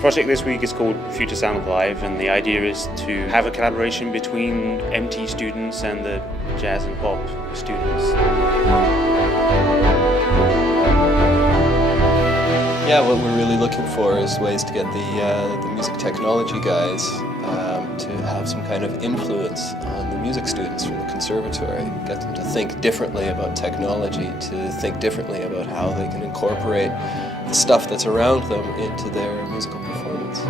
project this week is called Future Sound Live, and the idea is to have a collaboration between MT students and the Jazz and Pop students. Yeah, what we're really looking for is ways to get the music technology guys to have some kind of influence on the music students from the Conservatorium, get them to think differently about technology, to think differently about how they can incorporate the stuff that's around them into their musical performance.